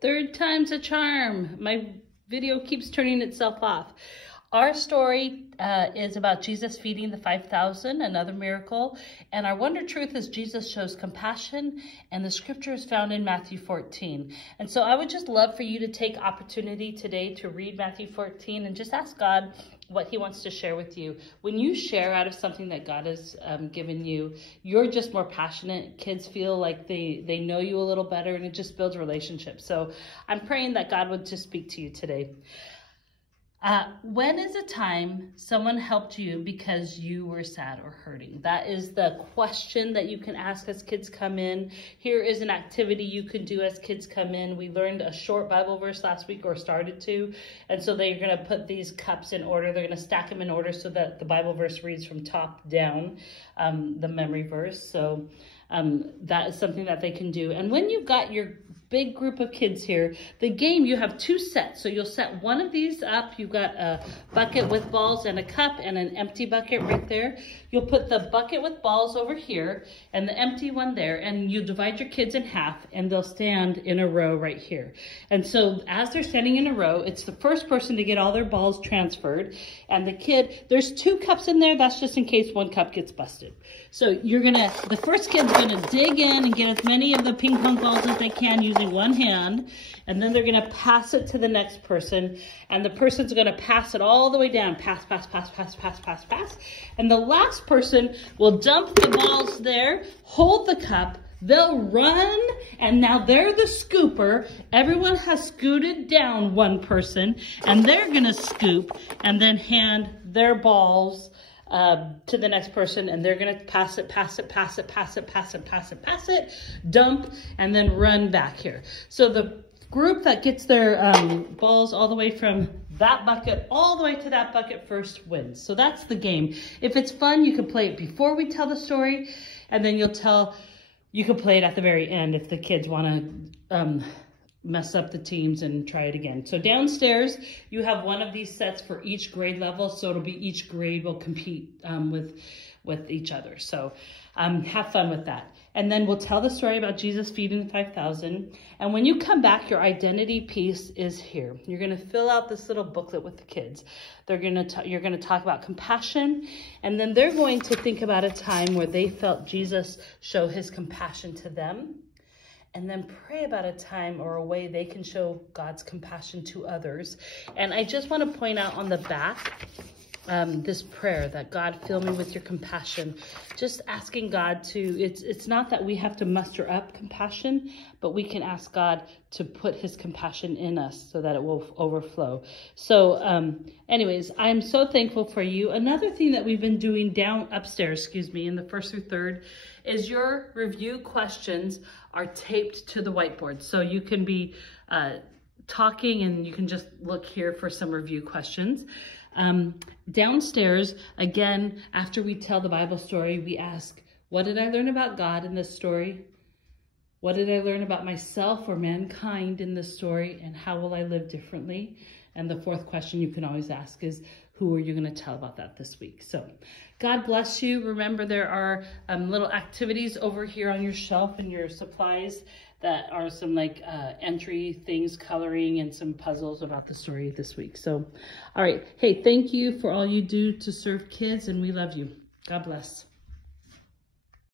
Third time's a charm. My video keeps turning itself off. Our story is about Jesus feeding the 5,000, another miracle. And our wonder truth is Jesus shows compassion, and the scripture is found in Matthew 14. And so I would just love for you to take opportunity today to read Matthew 14 and just ask God what he wants to share with you. When you share out of something that God has given you, you're just more passionate. Kids feel like they know you a little better, and it just builds relationships. So I'm praying that God would just speak to you today. When is a time someone helped you because you were sad or hurting? That is the question that you can ask as kids come in. Here is an activity you can do as kids come in. We learned a short Bible verse last week, or started to, and so they're going to put these cups in order. They're going to stack them in order so that the Bible verse reads from top down, the memory verse. So that is something that they can do. And when you've got your big group of kids here, the game, you have two sets. So you'll set one of these up. You've got a bucket with balls and a cup and an empty bucket right there. You'll put the bucket with balls over here and the empty one there, and you divide your kids in half, and they'll stand in a row right here. And so as they're standing in a row, it's the first person to get all their balls transferred, and the kid, there's two cups in there. That's just in case one cup gets busted. So the first kid's gonna dig in and get as many of the ping pong balls as they can using one hand, and then they're gonna pass it to the next person, and the person's gonna pass it all the way down. Pass, pass, pass, pass, pass, pass, pass. And the last person will dump the balls there, hold the cup, they'll run, and now they're the scooper. Everyone has scooted down one person, and they're gonna scoop and then hand their balls to the next person, and they're gonna pass it, pass it, pass it, pass it, pass it, pass it, pass it, dump, and then run back here. So the group that gets their balls all the way from that bucket all the way to that bucket first wins. So that's the game. If it's fun, you can play it before we tell the story, and then you can play it at the very end if the kids want to mess up the teams and try it again. So downstairs, you have one of these sets for each grade level. So it'll be each grade will compete with each other. So have fun with that. And then we'll tell the story about Jesus feeding the 5,000. And when you come back, your identity piece is here. You're going to fill out this little booklet with the kids. You're going to talk about compassion, and then they're going to think about a time where they felt Jesus show his compassion to them. And then pray about a time or a way they can show God's compassion to others. And I just want to point out on the back, this prayer that God, fill me with your compassion. Just asking God to, it's not that we have to muster up compassion, but we can ask God to put his compassion in us so that it will overflow. So anyways, I'm so thankful for you. Another thing that we've been doing upstairs, in the first through third, is your review questions are taped to the whiteboard. So you can be talking, and you can just look here for some review questions. Downstairs, again, after we tell the Bible story, we ask, what did I learn about God in this story? What did I learn about myself or mankind in this story? And how will I live differently? And the fourth question you can always ask is, who are you going to tell about that this week? So God bless you. Remember, there are little activities over here on your shelf and your supplies that are some entry things, coloring, and some puzzles about the story this week. So, all right. Hey, thank you for all you do to serve kids, and we love you. God bless.